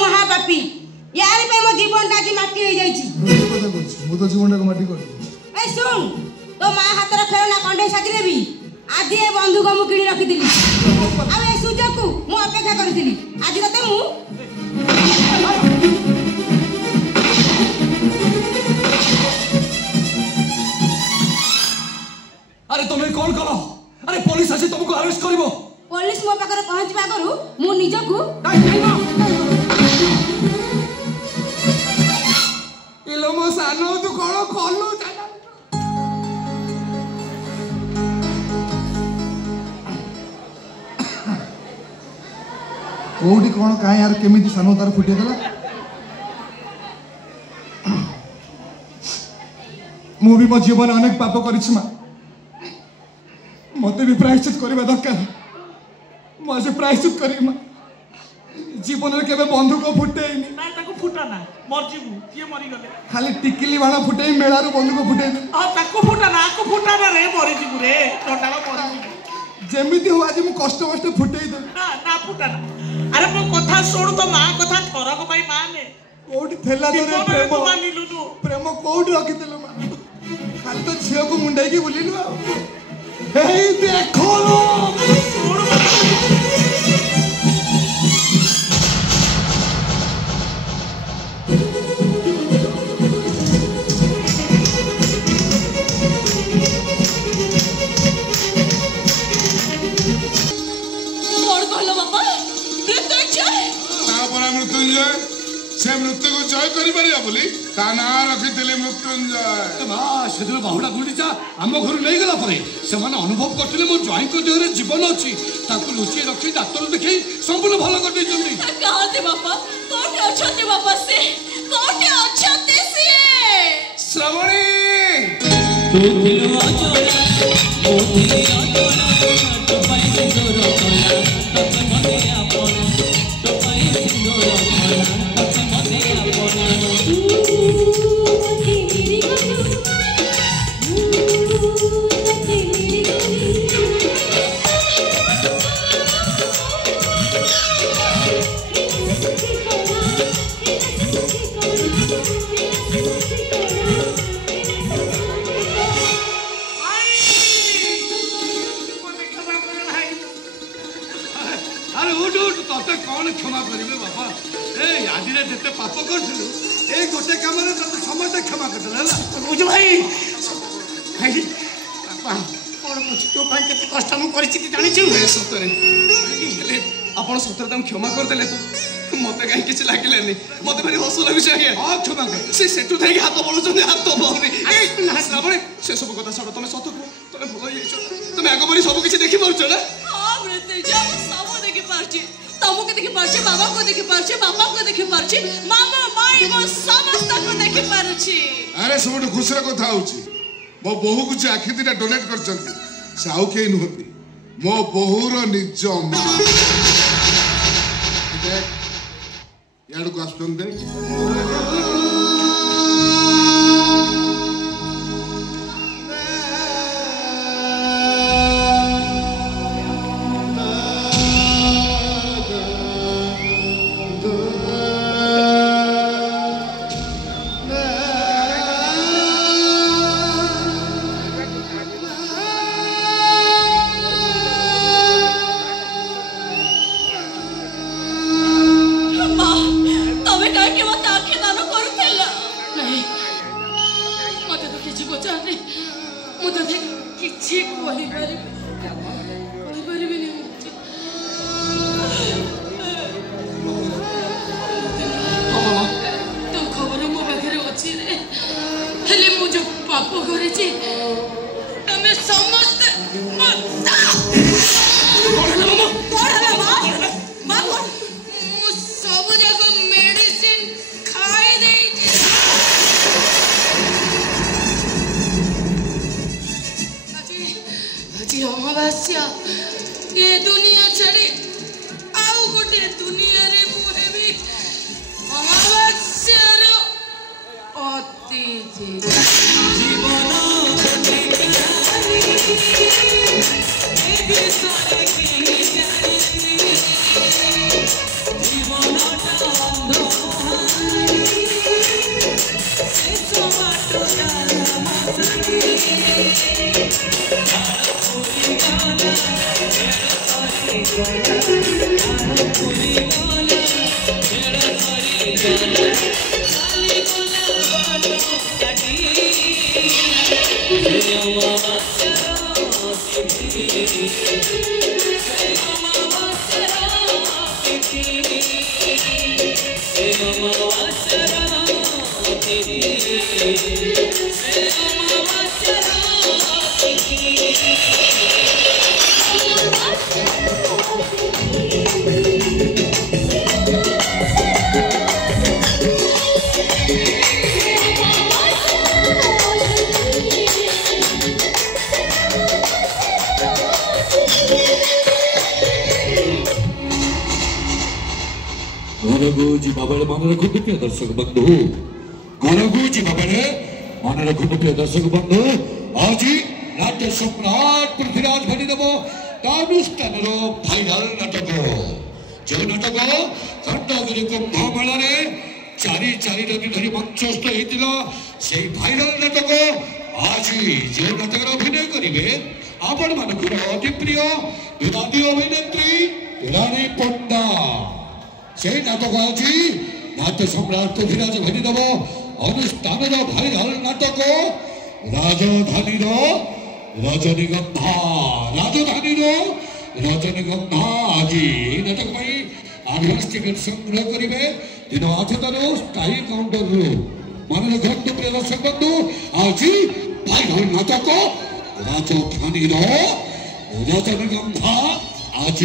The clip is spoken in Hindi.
महापापी यार पे मो जीवन टा माटी हो जाई छी मु तो जीवन को माटी कर ए सुन तो मां हाथ रा खेलना कंडे साजी लेबी आदि ए बंधुक मु किणी रखी दिली आ ए सुजोग को मु अपेक्षा करथिली आज राते मु अरे तुम्हें कौन करो अरे पुलिस आसी तुमको अरेस्ट करिवो पुलिस मो पाकर पहुंचबा करू मु निजकू इलो मो सानो तू कोन खोलू कोडी कोन का यार केमिति सानो तार फुटे देला मु भी मो जीवन अनेक पाप करिछि मा मते भी प्रायश्चित करबा दरकार मो से प्रायश्चित करी मा जीवन रे केबे बंधुक फुटेइनी ना ताको फुटा ना मर जीवु किए मरि गले खाली टिकिली बाणा फुटेई मेळारू बंधुक फुटेइनी आ ताको फुटा ना आको फुटा ना रे मरि जीवु रे टोटाला मरि जीवु जेमिति हो आज मु कष्ट कष्ट फुटेई दे ना ना फुटा ना अरे मो कथा सुन तो मां कथा थरक भाई माने कोडी थेला रे प्रेम तो मानिलु तू प्रेम कोडी रखितलो मा खाली तो झियो को मुंडाई की बुलिनु हे देखो लो से मृत्यु को जय करि परिया बोली ता ना रखि देले मृत्युंजय मा सेदर बाहुडा गुंडीचा आम घर नहीं गला परे से माने अनुभव करथिले मो ज्वाई को देहरे जीवन अछि ताकु लुचि रखि डाक्टर देखै संपूर्ण भलो कर दैछन्ती कहते बाबा कोठे अछते बाबा से कोठे अछते से श्रवणी तू दिल अजोरा ओ दिल अजोरा तो पाई जोर कोला तो मते आपन तो पाई जोर कोला कौन क्षमा करेंगे बापा ए आदि रे जते पाप करथिलु ए गोटे काम रे तते समस्त क्षमा कर देला बुझ भाई भाई पापा कोन मुझ तो भाई केते कष्ट हम करिछि कि जानि छु ए सतरे हेले आपण सतरे तम क्षमा कर देले तो मते काई किछ लागिलानी मते भारी हस लागुछ आगे हां क्षमा कर से सेटु थाई हाथ बळुछन हाथ बौनी ए ना श्रावणी से सब कथा छड तमे सत तमे भलो हेइछ तमे आगो बडी सब किछ देखि पाउछ ना हां ब्रते जा सब देखि पारछि तमको देखि पारछि बाबा को देखि पारछि बाबा को देखि पारछि मामा माई मो समस्त को देखि पारछि अरे सबटु खुशर कथा होछि मो बहु कुछ आखि दिटा डोनेट करछन्ती साउ के नहती मो बहुर निज मां देख याड को आस्तन देख तमे काहे के मत आखे दान करूथेला अमावास्या ये दुनिया छाड़ी आउ गोटे दुनिया रे मोरे भी अमावास्या रो अतिथि जीवन गोटे कहानी ए विषय के जानी जीवनटा अंधकारी से समाटो दामासरी पूरी गाना सरी गाना पूरी गाना सरी गाना खाली गाना बाटो काटी से अमावास्या घरगुजी बाबाले मन रखुंतु प्रिय दर्शक बंधु घरगुजी बाबाले मन रखुंतु प्रिय दर्शक बंधु आज नाट्य सम्राट पृथ्वीराज भनिदेव अनुष्ठान फाइनाल नाटक जो नाटक खंडगिरी कुंभमेला चारि राति धरी मंचस्थ होता से फाइनाल नाटक आज जो नाटक अभिनय करेंगे आपण मानकर अति प्रिय विवादी अभिनेत्री रानी पंडा से नाटक आज नाट्य सम्राट पृथ्वीराज भनिदेव अनुष्ठान फाइनाल नाटक राजधानी रजनीगंधा आज नाटक आडभांस टिकेट संग्रह करेंगे दिन 8 स्थायी काउंटर मन रखु प्रिय दर्शक बंधु आज फाइनाल नाटक राजधानी रजनीगंधा आज